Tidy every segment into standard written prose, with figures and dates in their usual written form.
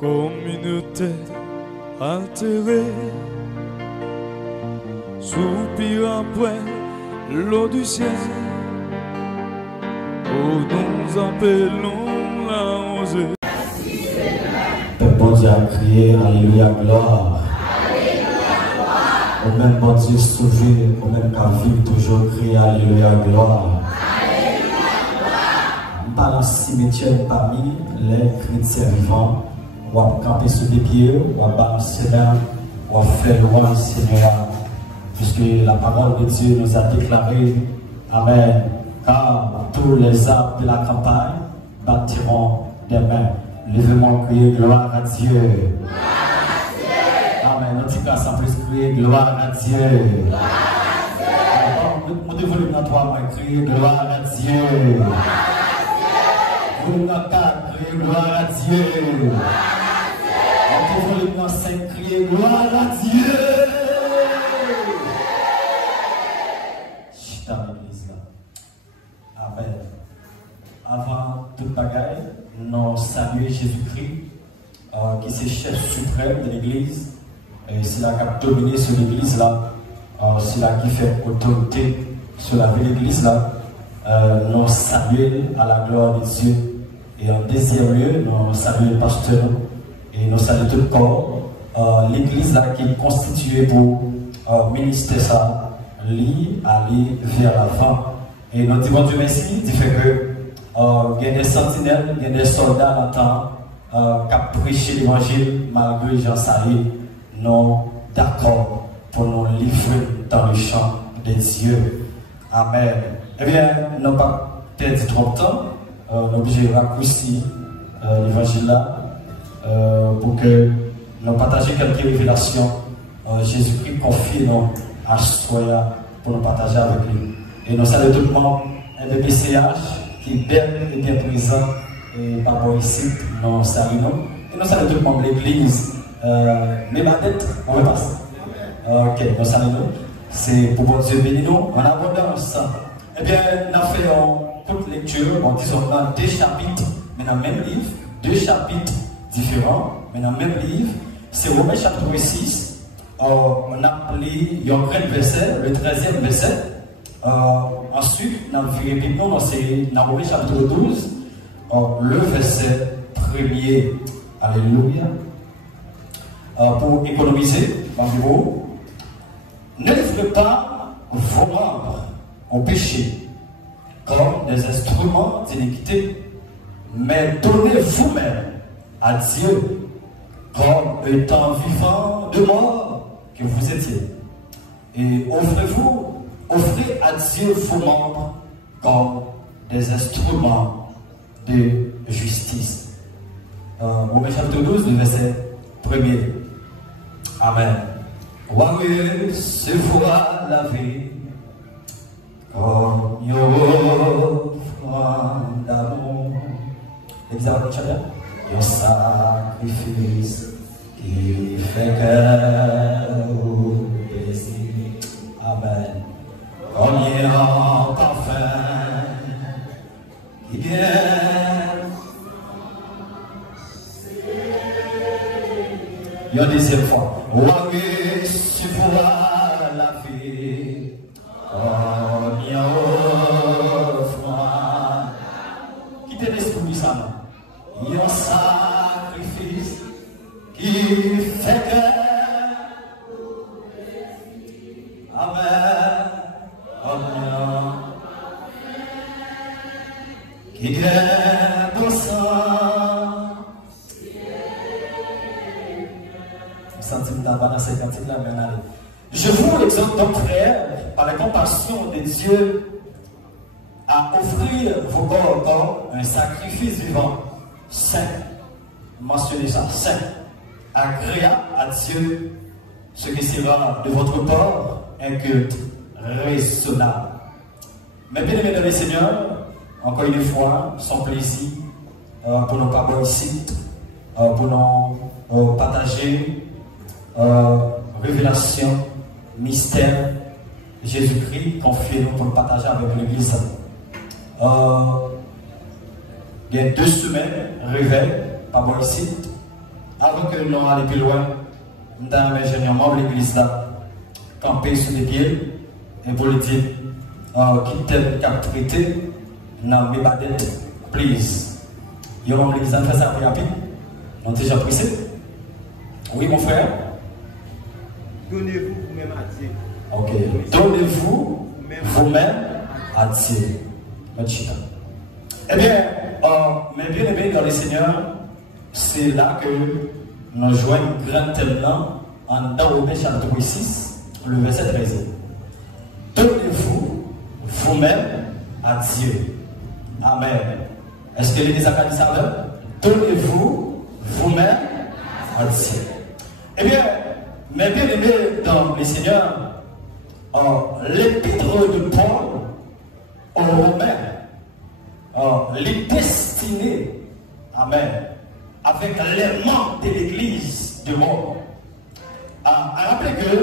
communauté altérée, soupir après l'eau du ciel, où nous appelons la rosée. Bon Dieu a crié, Alléluia, gloire. Au même bon Dieu sauvé, au même qu'à vivre, toujours crier, Alléluia, gloire. Dans le cimetière parmi les chrétiens vivants, on va camper sur les pieds, on va balancer Seigneur, on va faire louange Seigneur, puisque la parole de Dieu nous a déclaré, Amen, car tous les arbres de la campagne bâtiront des mains. Levez-moi, crier gloire à Dieu. Amen. Nous disons sans plus crier gloire à Dieu. Nous devons dans toi, crier gloire à Dieu. Nous devons dans quatre crier gloire à Dieu. Nous devons dans cinq crier gloire à Dieu. Chita l'église là. Amen. Avant toute bagaille, nous saluons Jésus-Christ, qui est chef suprême de l'église. C'est là qui a dominé sur l'église là. C'est là qui fait autorité sur la vie de l'église là. Nous saluons à la gloire de Dieu. Et en deuxième lieu, nous saluons le pasteur. Et nous saluons tout le corps. L'église là qui est constituée pour ministère ça, aller vers l'avant. Et nous disons Dieu merci, du fait que il y a des sentinelles, il y a des soldats qui ont prêché l'évangile malgré Jean Saïd, non d'accord pour nous livrer dans le champ de Dieu. Amen. Eh bien, nous n'avons pas perdu trop de temps, nous sommes obligés de raccourcir l'évangile là pour que nous partagions quelques révélations. Jésus-Christ confie nous à Soya pour nous partager avec lui. Et nous saluons tout le monde, BBCH. Qui est bien présent et par rapport ici, nous saluons. Et nous saluons tout le monde de l'église. Mais ma tête, on va passer. Ok, nous saluons. C'est pour bon Dieu bénir nous en abondance. Eh bien, nous avons fait une courte lecture, en disant dans deux chapitres, mais dans le même livre, deux chapitres différents, mais dans le même livre. C'est Romains chapitre 6. On a lu un grand verset, le 13e verset. Ensuite, dans le c'est dans Romains chapitre 12, le verset 1er. Alléluia. Pour économiser, ne livrez pas vos membres au péché comme des instruments d'iniquité, mais donnez vous-même à Dieu comme étant vivant de mort que vous étiez. Et offrez à Dieu vos membres comme des instruments de justice. Romains chapitre 12, le verset 1er. Amen. Warrior se fera la vie comme une offrande d'amour. L'examen de un sacrifice qui fait cœur au plaisir. Amen. Comme un parfum qui vient. Une deuxième fois. Warrior se fera la vie comme une offrande. Quittez l'esprit du salon. Un sacrifice qui fait que. Amen. Amen. Qui gagne ton sang. Je vous exhorte donc, frères, par la compassion de Dieu, à offrir vos corps comme un sacrifice vivant, saint. Mentionnez ça, saint, agréable à Dieu, ce qui sera de votre corps un culte raisonnable. Mais bien aimés dans le Seigneur, encore une fois, sans plaisir, pour nous parler ici, pour nous partager révélation, mystère, Jésus-Christ, confiez-nous pour le partager avec l'Église. Il y a 2 semaines, réveil, pas bon ici. avant que nous allions plus loin, nous avons un ingénieur membre de l'église là, campé sur les pieds, et pour lui dire, qui t'aime, qui traité, dans mes badettes, please. Yo, membre de l'église là, fait ça rapide. On est déjà pressé. Oui, mon frère. Donnez-vous vous-même à Dieu. Ok. Donnez-vous vous-même à Dieu. Eh bien, mes bien-aimés dans le Seigneur, c'est là que nous jouons une grande thème là, en Romains chapitre 6, le verset 13. Donnez-vous vous-même à Dieu. Amen. Est-ce que l'Église a dit ça? Donnez-vous vous-même à Dieu. Eh bien, mes bien-aimés dans le Seigneur, l'épître de Paul aux Romains, les destinés, amen, avec les membres de l'église de Rome. Rappelez que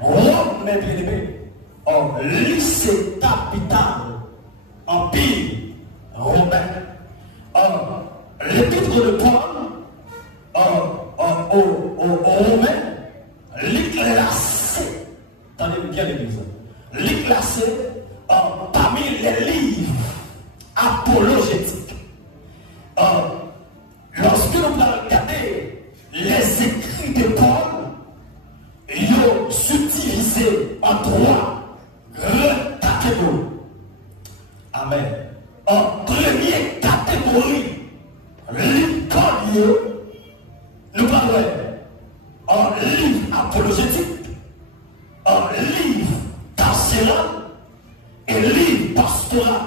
Rome, mes bien-aimés, lycée capital, empire romain. L'épître de Paul aux Romains, l'éclassé, attendez bien l'église, l'éclassé parmi les livres apologétiques. Lorsque nous allons regarder les écrits de Paul, ils sont subdivisés en trois grandes catégories. Amen. En première catégorie, Paul, nous parlons en livre apologétique, en livre carcéral et livre pastoral.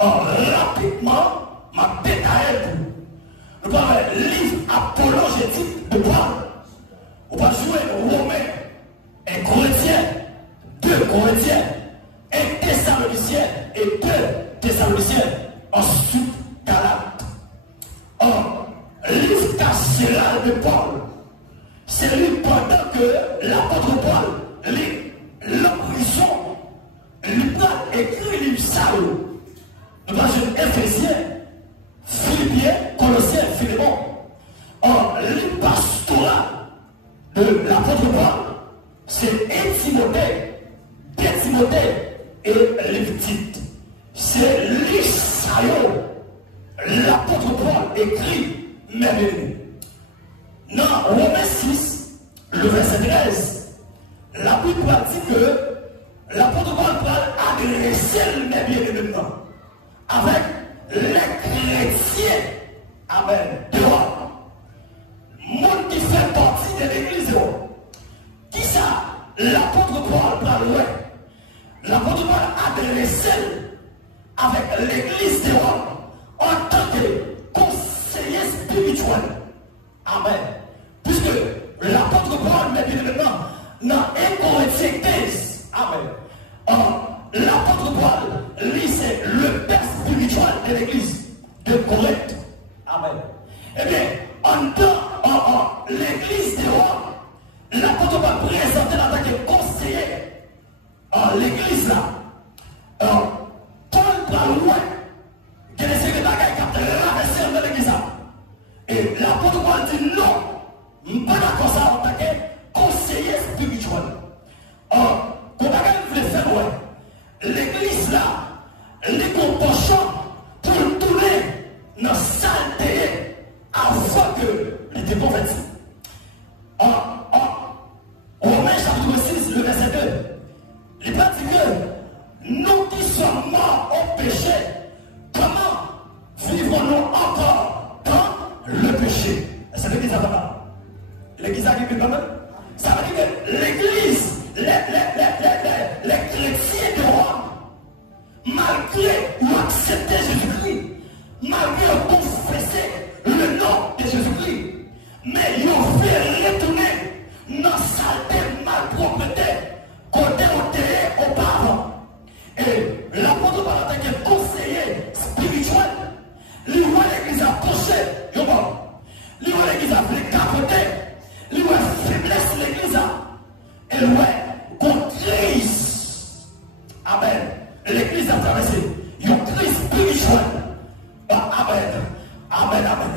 Rapidement, ma bête à elle. Nous parlons livre apologétique de Paul. On va jouer Romains et Corinthiens, 2 Corinthiens, 1 Thessaloniciens et 2 Thessaloniciens. Ensuite, Galates. Livre carcéral de Paul. C'est lui pendant que l'apôtre Paul lit l'emprisonnement. Il a écrit livre ça. Nous avons Éphésiens, Philippiens, Colossiens, Philémon. Livre pastoral de l'apôtre Paul, c'est Timothée, Timothée et Lévitique. C'est l'Israël. L'apôtre Paul écrit, mais dans Romains 6, le verset 13, la Bible dit que l'apôtre Paul adresser les bien-aimés avec les chrétiens. Amen. Dehors. Monde qui fait partie de l'église. Qui ça? L'apôtre Paul parle. L'apôtre Paul adressé avec l'église de Rome en tant que conseiller spirituel. Amen. Puisque l'apôtre Paul, mais bien évidemment, dans 1 Corinthiens 15, amen. L'apôtre Paul, lui, c'est le père spirituel de l'église de Corinthe. Amen. Eh bien, en l'église de Rome, l'apôtre Paul présenté en tant que conseiller. L'église là, Paul parle loin. Il y a des secrétaires qui ont traversé dans l'église là. Et l'apôtre Paul dit non, je ne suis pas d'accord ça en tant que conseiller spirituel. Quand on veut faire, l'église là, les comportements pour tourner dans la saleté avant que les déconvertis. Romains chapitre 6, le verset 2, il va dire que nous qui sommes morts au péché, comment vivons-nous encore dans le péché? C'est l'église à Baba. L'église à qui quand même? Ça veut dire que l'église, les chrétiens de Rome, malgré ou accepter Jésus-Christ, malgré confesser le nom de Jésus-Christ, mais ils ont fait retourner dans la saleté, malpropreté, côté auparavant. Et l'apôtre Paul en tant que conseiller spirituel, lui voit l'église approcher, lui voit l'église appeler capoter, lui voit faiblesse l'église, et lui voit qu'on crise. Amen. L'église a traversé une crise spirituelle. Amen. Amen. Amen.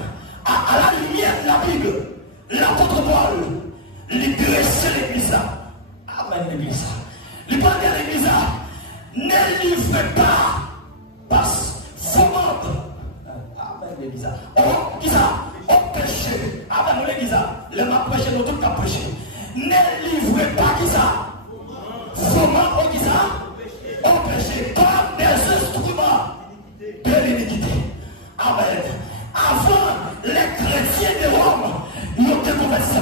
À la lumière de la Bible, péché, nous tous avons péché. Ne livrez pas qui ça. Comment on dit ça? On péché comme des instruments de l'iniquité. Amen. Avant les chrétiens de Rome, ils ont été convertis.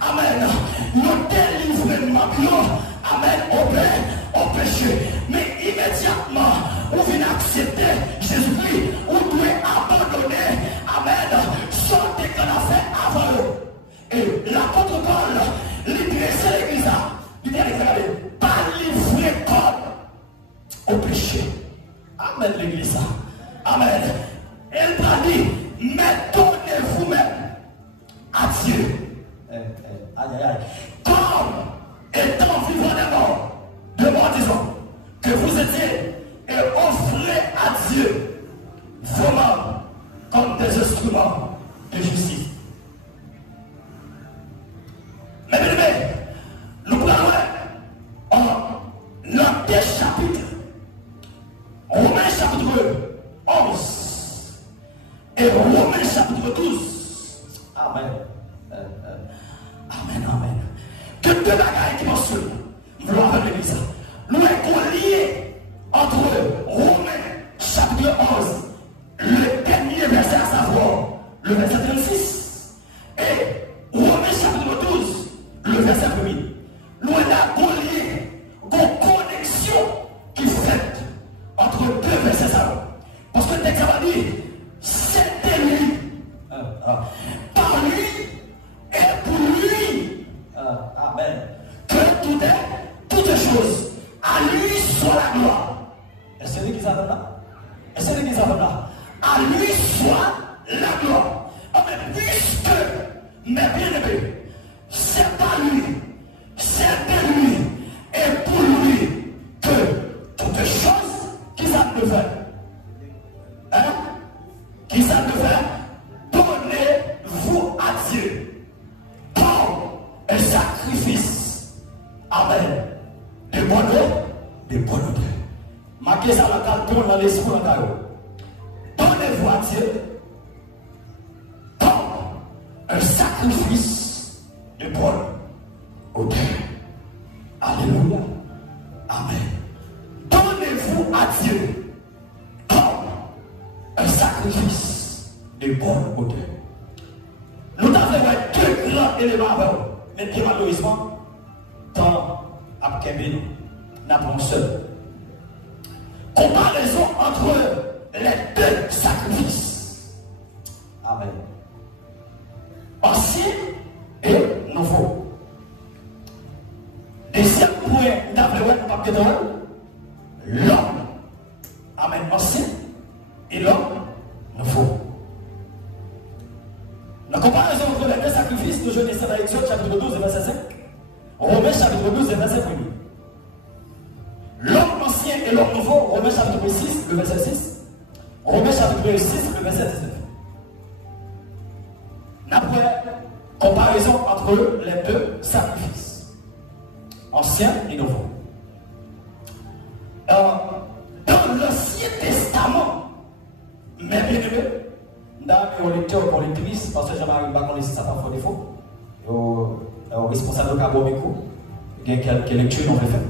Amen. Ils ont été livrés de Macron. Amen. Au péché. Mais immédiatement, vous venez accepter Jésus-Christ. Vous devez abandonner. Amen. Sortez qu'on a fait avant eux. Et l'apôtre Paul, l'idée l'église, il dit pas livrer comme au péché. Amen l'église. Amen. Elle t'a dit, mais donnez vous-même à Dieu. Aïe aïe aïe. Comme étant vivant des morts, de mort disons, que vous étiez, et offrez à Dieu vos membres comme des instruments de justice. Mais bien aimé, nous parlons en l'autre chapitre, Romains chapitre 11 et Romains chapitre 12. Amen. Amen, amen. Que deux bagailles qui mentionnent, nous voulons appeler l'église. Nous sommes liés entre Romains chapitre 11, le dernier verset à savoir, le verset 36, et Romains chapitre 12, le verset 1er. Nous sommes liés, une connexion qui est faite entre deux versets. Parce que le texte va dire, c'était lui. Par lui et pour lui. Amen. Que toutes choses, à lui soit la gloire. Est-ce que l'église a là? Est-ce que l'église a là? À lui soit la gloire. Mais puisque, mes bien-aimés, c'est pas lui, c'est de lui et pour lui que toutes choses qui ça peut faire. Hein? Qui ça peut faire? Donnez-vous à Dieu pour un sacrifice. Amen. De bonheur, de bonheur. Marquez ça dans l'esprit. Donnez-vous à Dieu pour un sacrifice de bonne odeur. Alléluia. Amen. Donnez-vous à Dieu pour un sacrifice de bonne odeur. Nous avons deux grands éléments avant nous. Mais qui malheureusement, dans Abkebin, n'a pas un seul. Comparaison entre les deux sacrifices. Amen. Ancien et nouveau. Deuxième point, l'homme. Amen. Ancien et l'homme nouveau. La comparaison entre les deux sacrifices, nous jouons dans Exode chapitre 12 verset 5. Romains chapitre 12 verset 1. L'homme ancien et l'homme nouveau, Romains chapitre 6, le verset 6. Romains chapitre 6, le verset 19. Après, comparaison entre les deux sacrifices, ancien et nouveau. Dans l'Ancien Testament, mes bien-aimés, dans les lecteurs pour les tristes, parce que j'aimerais pas connaître ça parfois des fois, au responsable de Cabomico, il y a quelques lectures qu'on peut faire.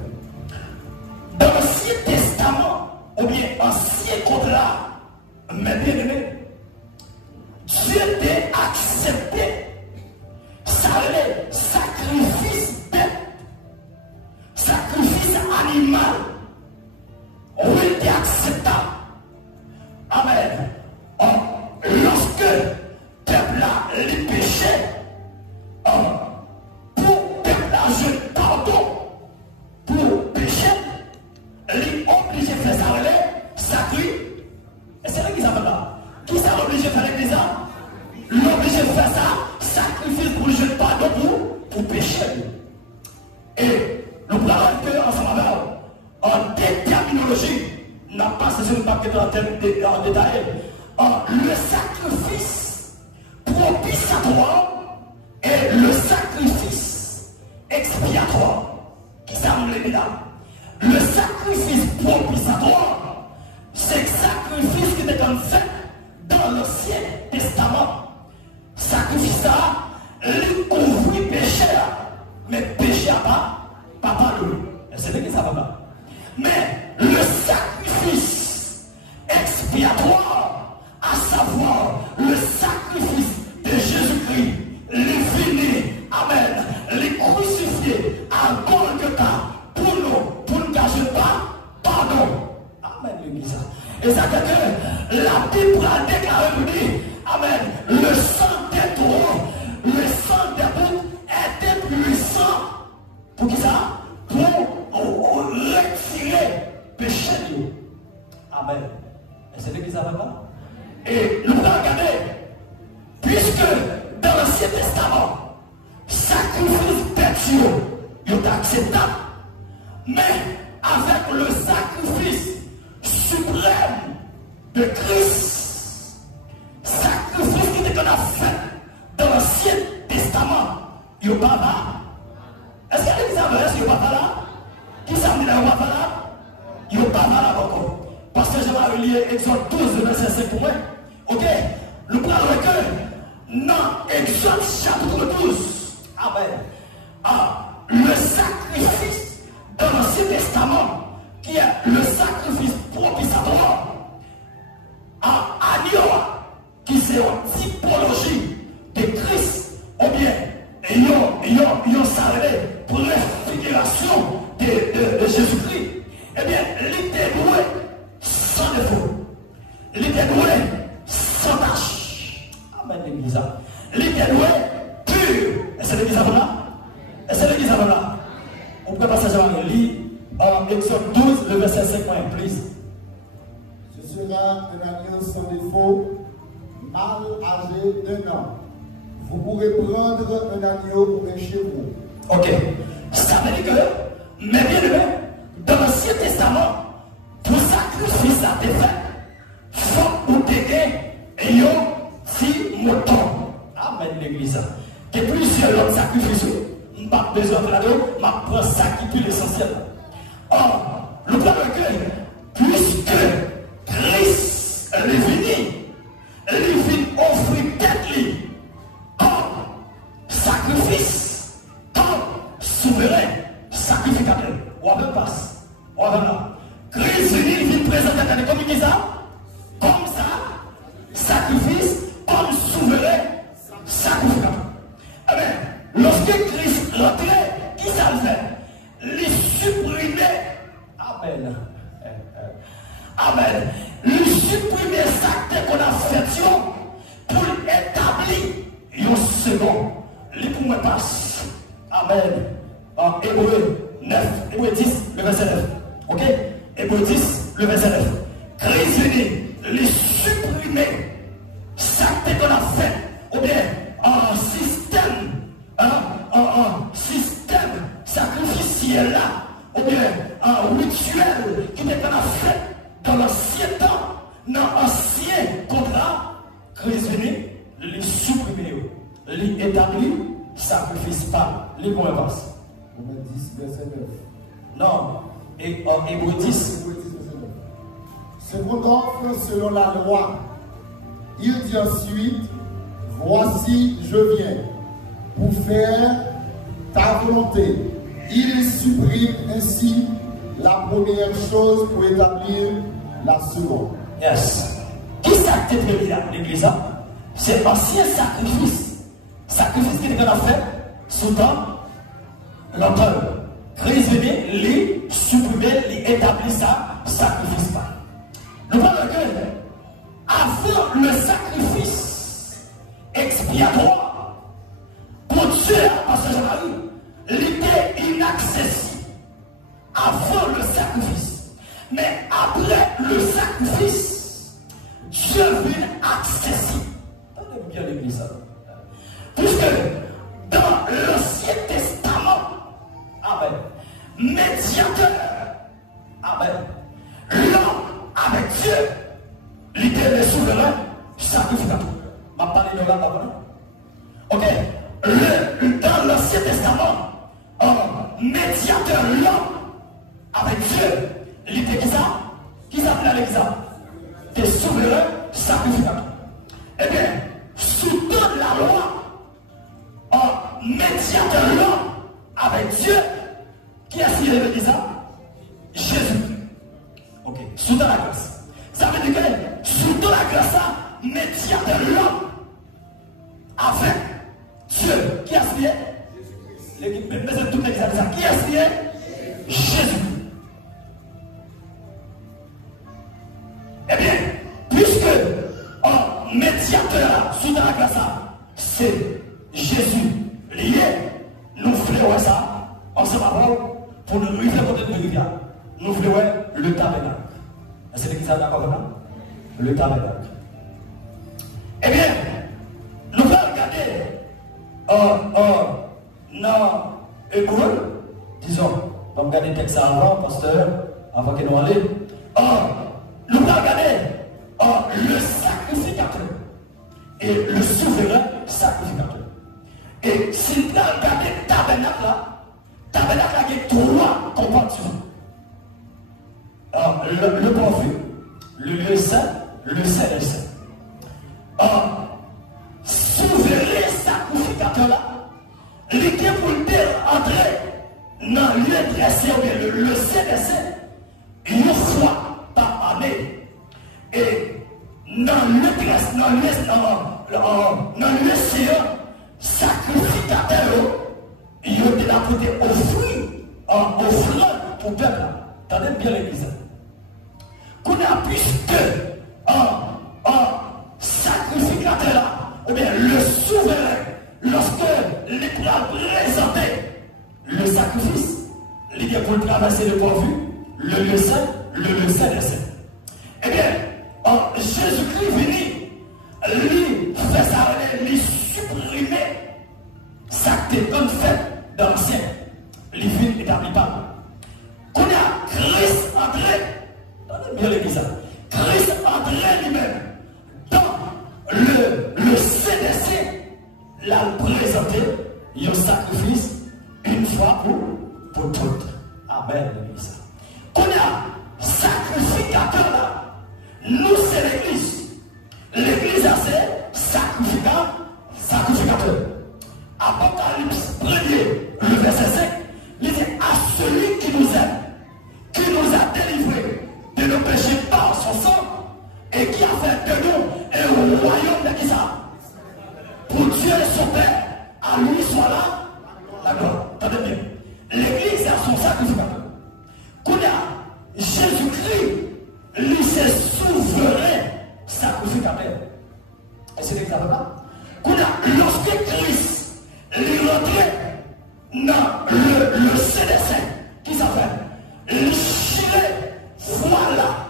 Dans l'Ancien Testament, ou bien Ancien Contrat, mes bien-aimés, Dieu t'a accepté ça les sacrifices bêtes, sacrifice animal. Oui, t'es acceptable. Amen. Lorsque le peuple a les péchés, pour peuple a jeune pardon, pour pécher, il est obligé de faire ça, sacrifice. Et c'est là qu'ils appellent là. Qui s'est obligé de faire l'église? L'obligé de faire ça, sacrifice pour le jeune pardon pour pécher. Et nous parlons que ensemble en terminologie, n'a pas cessé de parler en détail. Le sacrifice propitiatoire et le sacrifice expiatoire. Qui semble là? Le sacrifice propitiatoire, c'est le sacrifice qui était fait dans l'Ancien Testament. Sacrifice ça, il couvre acceptable. Mais avec le sacrifice suprême de Christ, sacrifice qui était qu'on a fait dans l'Ancien Testament, il n'y a pas là. Est-ce qu'il y a des gens qui ne sont pas là? Qui s'en dit là, il n'y a pas là? Il n'y a pas là encore. Parce que je vais relire Exode 12, verset 5 pour moi. Ok? Nous parlons que dans Exode chapitre 12, le sacrifice dans l'Ancien Testament, qui est le sacrifice propitiatoire, à agneau, qui c'est une typologie de Christ, ou bien, ayant salué pour la figuration de Jésus-Christ, eh bien, il était doué sans défaut. Il était doué sans tâche. Amen, l'église. Il était doué pur. Est-ce que l'église là? Est-ce que l'église là? On peut passer à lire Exode 12, le verset 5, please. Ce sera un agneau sans défaut, mâle âgé d'1 an. Vous pourrez prendre un agneau pour un chevreau. Ok. Ça veut dire que, mais bien aimé, dans l'Ancien Testament, pour sacrifice à tes faits, faut ou t'aider et yo, si mouton. Amen, l'église. Que plusieurs autres sacrifices, je n'ai pas besoin de l'ado, je prends ça qui est plus l'essentiel. Or, le problème est que, puisque Christ est venu, il vient offrir tête comme sacrifice, comme souverain, sacrificateur. On va passe. On va là. Christ vient, il vient présenter comme il dit ça, comme ça, sacrifice, comme souverain, sacrificateur. Eh bien, lorsque Christ rentrait, qui ça le fait? Les supprimer. Amen. Amen. Les supprimer ça qu'on a fait pour établir un second. Les pour moi passe. Amen. En Hébreu 9, Hébreu 10, le verset 9. Ok? Hébreu 10, le verset 9. Christ venu, les supprimer ça qu'on a fait. Ou bien un système. Un système sacrificiel là, ou bien un rituel qui était fait dans l'ancien temps, dans l'ancien contrat, Christ venu, les supprimer, les établir, sacrifice pas, les conséquences. Romains 10, verset 9. Non, et en Hébreu 10. Second offre selon la loi. Il dit ensuite, voici je viens pour faire ta volonté. Il supprime ainsi la première chose pour établir la seconde. Yes. Qui s'active l'église? C'est l'ancien sacrifice. Sacrifice qui est fait sous temps, longtemps. Christ venu, les supprimer, les établir ça, sacrifice pas. Nous parlons que avant le sacrifice expiatoire, pour Dieu, parce que j'en ai eu, il était inaccessible avant le sacrifice. Mais après le sacrifice, Dieu vient accessible. Attendez bien l'église. Puisque dans l'Ancien Testament, amen, médiateur, amen, l'homme avec Dieu, il était le souverain sacrificateur. Je vais parler de là d'abord. Ok? Dans l'Ancien Testament, un médiateur l'homme avec Dieu, il était qui ça? Qui s'appelait l'exemple? Des souverains sacrificateurs. Eh bien, sous toute la loi, un médiateur l'homme avec Dieu, qui a signé le ça? Jésus. Ok, sous toute la grâce. Ça veut dire que sous toute la grâce, médiateur l'homme avec Dieu, qui a signé? Toute l'église a dit ça. Qui a signé? Jésus. Eh bien, puisque un médiateur sous la grâce, c'est Jésus lié, nous voulons ça, ensemble pour nous arriver à côté de rivière. Nous voulons le tabernacle. Est-ce que l'église est d'accord avec ça? Le tabernacle. Eh bien, nous allons regarder dans Hébreu disons, on va regarder le texte avant, pasteur, avant que nous allions. Nous allons regarder le sacrificateur et le souverain sacrificateur. Et si nous regardons le tabernacle a trois compartiments. Le profil, le lieu saint, le saint des saints. Souverain sacrificateur là, il était pour entrer dans le lieu dressé, le saint des saints, une fois par année. Et dans le dresse, dans le Seigneur, sacrificateur, il était là pour offrir pour le peuple. Attendez bien l'église. Qu'on a puisque sacrificateur là, ou bien le souverain, lorsque l'État a présenté le sacrifice, il est pour traverser le pourvu, le lieu saint des saints. Eh bien, Jésus-Christ venu, lui fait ça, lui supprimer ça qui était comme fait dans l'ancien. Les villes établies pas. Qu'on a Christ entré, attendez bien l'église, Christ entré lui-même dans le CDC, l'a présenté un sacrifice une fois pour toutes. Amen, l'église. Qu'on a sacrificateur là, nous c'est l'église. L'église c'est sacrificateur. Apocalypse 1er, le verset 5, il dit à celui qui nous aime, qui nous a délivrés de nos péchés par son sang et qui a fait de nous un royaume de qui ça? Pour Dieu et son Père, à lui soit là la gloire. Attendez bien. L'église a son sacrificateur. Qu'on a Jésus-Christ, lui c'est souverain sacrificateur. Et c'est l'exemple là. Qu'on a lorsque Christ il rentrait dans le CDC qui s'appelle le Chile. Voilà,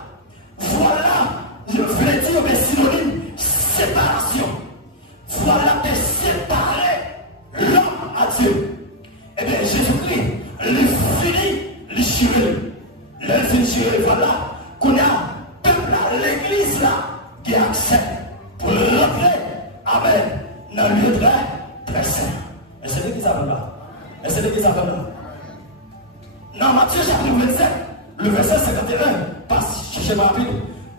je voulais dire mes synonymes, séparation. Voilà de séparer l'homme à Dieu. Et bien Jésus-Christ, il finit le Chile. Le finit, voilà, qu'on a peuple là, l'église là, qui accepte pour rentrer, amen, dans le lieu très saint. Et c'est l'église avant là. Et c'est l'église avant là. Dans Matthieu chapitre 27, le verset 51, passe, cherchez ma rapide.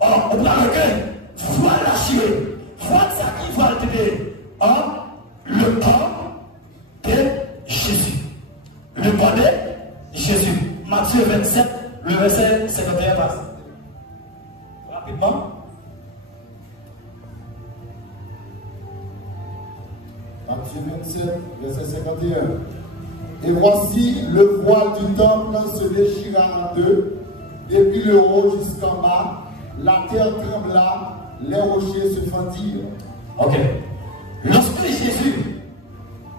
On prend le cœur, voilà chier. Voilà ça qui va le corps de Jésus. Le corps de Jésus. Matthieu 27, le verset 51 passe. Rapidement. Matthieu 27, verset 51. Et voici, le voile du temple se déchira en deux, depuis le haut jusqu'en bas, la terre trembla, les rochers se fendirent. Ok. Lorsque Jésus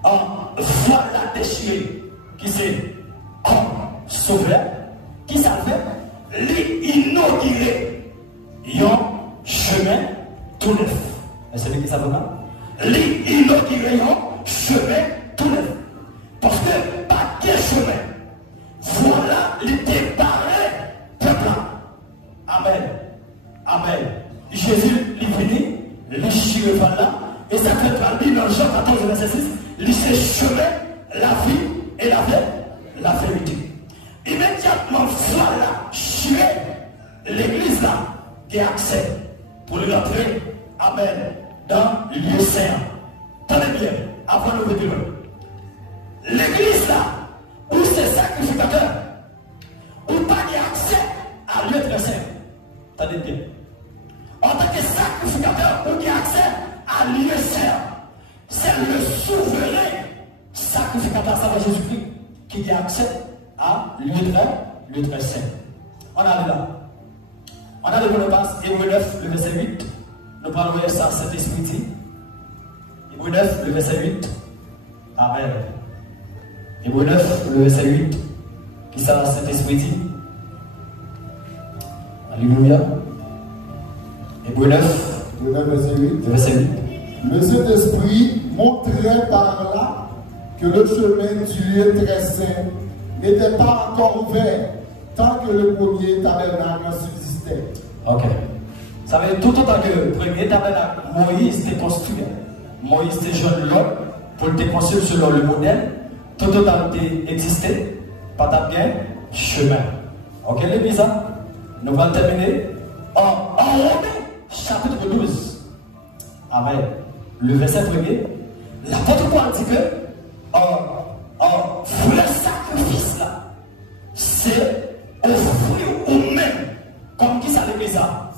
voit la déchirée, qui s'est sauvé, qui s'est fait, l'inaugurer un chemin tout neuf. Et c'est lui qui s'appelle là? L'inaugurer un chemin tout neuf. Parce que pas de chemin. Voilà les débarrés peuple. Amen. Amen. Jésus est venu, le chiré là, et ça fait traduire dans Jean 14, verset 6, il se chemin, la vie et la vérité. Immédiatement, voilà, chiré, l'église là, qui a accès pour rentrer, amen, dans le lieu saint. Tenez bien, après le vétéran. L'église là, où c'est sacrificateur, où pas accès à lieu très saint. Tenez bien. En tant que sacrificateur, où il y a accès à lieu saint, c'est le souverain sacrificateur, ça va Jésus-Christ, qui a accès à lieu très saint. On a là. On a le passe, Hébreu 9, le verset 8. Nous parlons de ça, cet esprit. Hébreu 9, le verset 8. Amen. Hébreu 9, le verset 8. Qui ça, cet esprit? Alléluia. Hébreu 9, le verset 8. Le Saint-Esprit montrait par là que le chemin du lieu très saint n'était pas encore ouvert tant que le premier tabernacle subsistait. Ok. Ça veut dire tout autant que le premier tabernacle, Moïse était construit. Moïse était jeune l'homme pour te construire selon le modèle. Tout autant existé, pas bien, chemin. Ok, l'église, nous allons terminer en Romains, chapitre 12. Amen. Le verset premier, l'apôtre Paul dit que le sacrifice là, c'est offrir au même, comme qui ça l'église ça?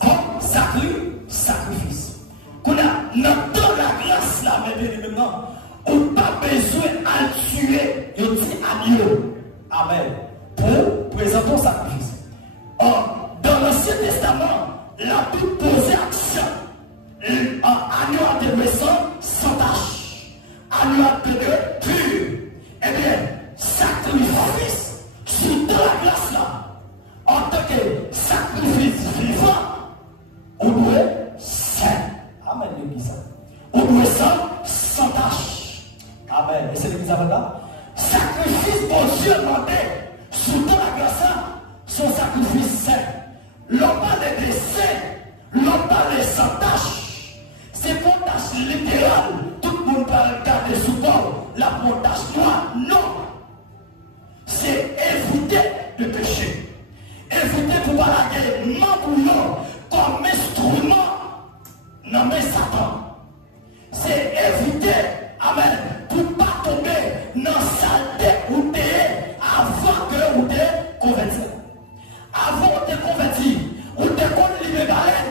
Comme sacrifice. Qu'on a dans la grâce là, maintenant, on n'a pas besoin de tuer, il dit agneau. Amen. Pour présenter un sacrifice. Dans l'Ancien Testament, la Bible posait action. Agneau adolescent sans tache. Agneau adolescent pur. Eh bien, sacrifice sous la glace là, en tant que sacrifice vivant, on doit saint. Amen, l'église. On doit sans tache. Amen. Et c'est l'église avant là. Sacrifice pour Dieu demandé sous la glace là, son sacrifice saint. L'homme parle de saint, l'homme parle sans tache. C'est pour tâche littérale. Tout le monde parle garder sous bord la montache noire. Non. C'est éviter de pécher. Éviter pour balaguer Mabouillon comme instrument nommé Satan. C'est éviter, amen, pour ne pas tomber dans la saleté ou avant que vous êtes converti. Avant de te convertir, ou de te libérer,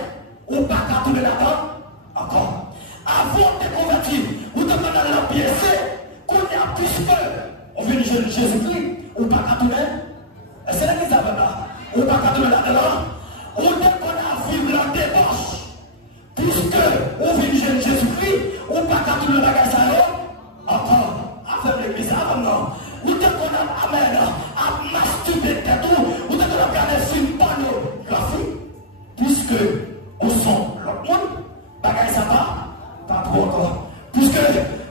ou pas qu'à tomber là-dedans. Encore. Avant de te convertir, ou de te dans la pièce, qu'on y a puisque on vient de Jésus-Christ, ou pas qu'à tourner. C'est l'église avec là. Ou pas qu'à tourner là-dedans. Ou dès qu'on a vu la débauche, puisque on vient de Jésus-Christ, ou pas qu'à tourner la bagage à encore. Avec l'église avant non. Ou dès qu'on a amen, à masturber tout, ou dès qu'on a regardé sur une pornographie, puisque au son l'autre monde, bagaille ça va, pas trop encore. Puisque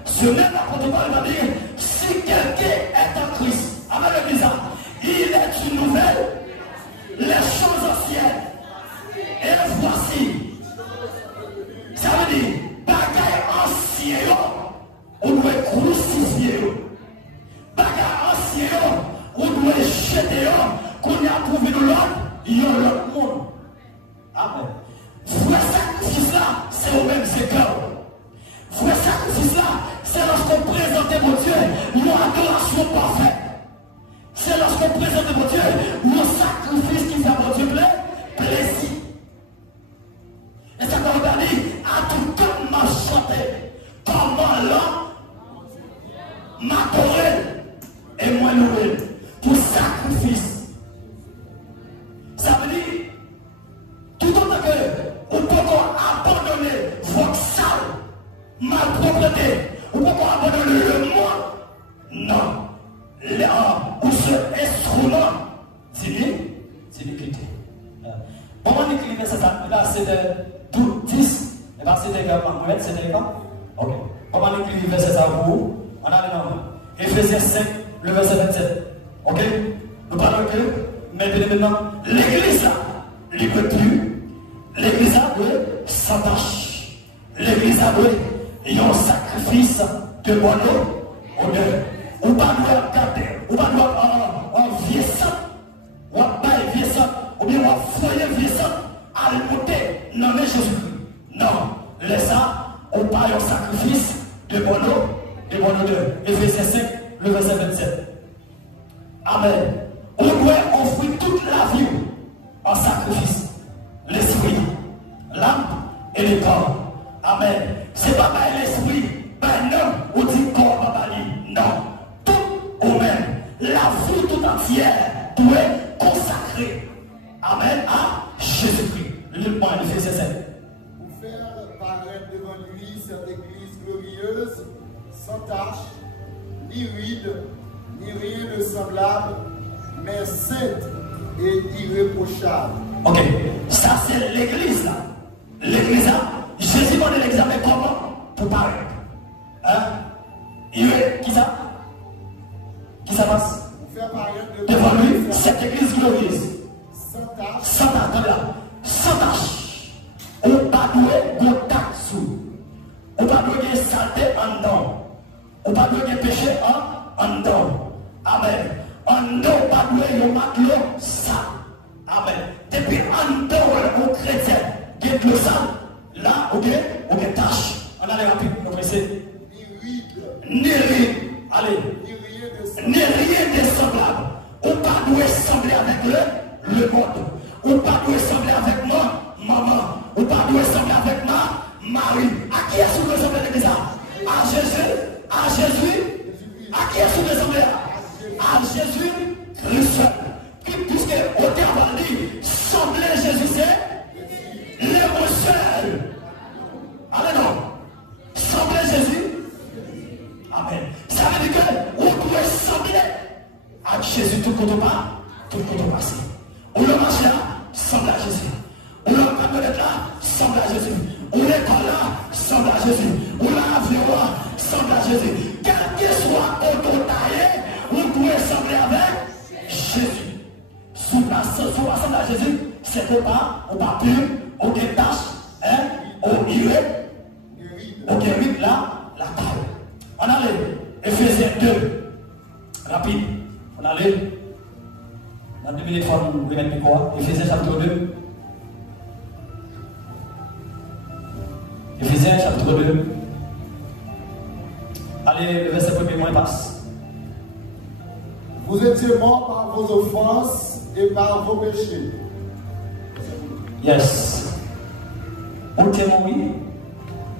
ce même apôtre Paul va dire, si quelqu'un est en Christ, avec l'église, il est une nouvelle, les choses anciennes, et voici. Ça veut dire, bagaille ancien, on doit crucifier. Bagaille ancien, on doit jeter, qu'on a trouvé de l'autre, il y a l'autre monde. Amen. Vrai sacrifice là, c'est au même écart. Vrai sacrifice là, c'est lorsqu'on présente mon Dieu une adoration parfaite. C'est lorsqu'on présente mon Dieu un sacrifice qui fait à mon Dieu plaisir. Et ça qu'on va dire, à tout comme m'a chanté, comment là, m'adorer et moi louer pour sacrifice. Ça veut dire, tout autant que vous pouvez abandonner votre sale, malpropreté, vous pouvez abandonner le monde. Non. Ou ce instrument, c'est l'iniquité. Bon, on écrit ça, là c'est de 10, et là c'est des gars, c'est des gars. Ok. On va écrire verset ça pour vous. On a les noms. Éphésiens 5, le verset 27. Ok. Nous parlons que, mais maintenant, l'église là, il ne peut plus. L'église a sans tâche. L'église a un sacrifice de bonheur, honneur. On ne pas doit garder, on pas doit vieux sang, on va pas vieux sang, ou bien on va foyer vieux sang, à le monter dans le Jésus-Christ. Non, laisse ça, on parle un sacrifice de bonheur, de bonheur. Éphésiens 5, le verset 27. Amen. On doit offrir toute la vie en sacrifice. L'esprit, l'âme et le corps. Amen. C'est pas par l'esprit, ben non, on dit corps, papa, non. Tout au même. La vie tout entière doit être consacrée. Amen. À Jésus-Christ. Le point de Éphésiens 5. Pour faire paraître devant lui cette église glorieuse, sans tache, ni rude, ni rien de semblable, mais sainte et irréprochable. Ok, ça c'est l'église là. L'église là, Jésus m'a donné l'examen comment? Pour paraître. Hein? Qui ça? Qui ça passe? cette église glorieuse, sans tâche, on ne peut pas contact sous, on ne peut pas saleté en dedans, on ne peut pas péché en dedans. Amen. En dedans, on ne peut pas matlo ça. Amen. Depuis en dedans, on chrétien, qui est le sang, là, ok, tâche. On a les rapides, on va essayer. Ni ride, allez, ni rien de semblable. On ne peut pas sembler avec le monde. On ne peut pas sembler avec moi, maman. On ne peut pas sembler avec Marie. À qui est-ce que vous ressemblez l'église? À Jésus. À Jésus. À qui est-ce que vous ressemblez? À Jésus Christ. Puisque au terme dit, sembler Jésus, c'est l'émotion. Allez non. Sembler Jésus. Amen. Ça veut dire qu'on doit sembler à Jésus tout le temps passé. On le marche là, semble à Jésus. On le camionette là, semble à Jésus. On l'école là, semble à Jésus. On l'avion là, semble à Jésus. Quel que soit auto taillé, on doit sembler avec Jésus. Sous l'assemblée à Jésus, c'est pas pur, on détache, on irrite, on guérit la taille. On allait, Ephésiens 2, rapide, on allait, dans 2 minutes, on va mettre quoi? Ephésiens chapitre 2. Ephésiens chapitre 2. Allez, le verset 1er, moi, il passe. Vous étiez morts par vos offenses et par vos péchés. Yes. On t'est mort,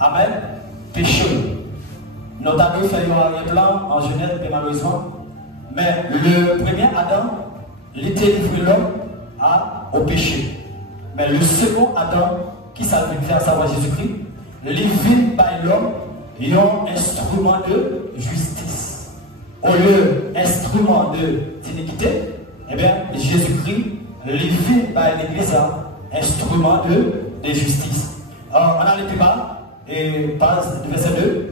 amen, péché. Notre ami fait un plan en Genèse, mais malheureusement. Mais le premier Adam, il était livré l'homme au péché. Mais le second Adam, qui s'appelle faire savoir Jésus-Christ, livré par l'homme, il y a un instrument de justice. Au lieu d'instrument d'iniquité, eh bien, Jésus-Christ, livré par l'Église, instrument de justice. Alors, on a les plus bas, et passe du verset 2.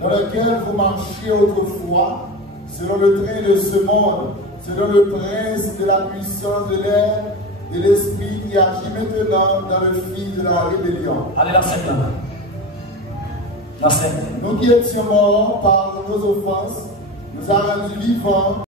Dans lequel vous marchiez autrefois, selon le train de ce monde, selon le prince de la puissance de l'air et l'esprit qui agit maintenant dans le fil de la rébellion. Allez, la scène là. La scène. Nous qui étions morts par nos offenses, nous a rendus vivants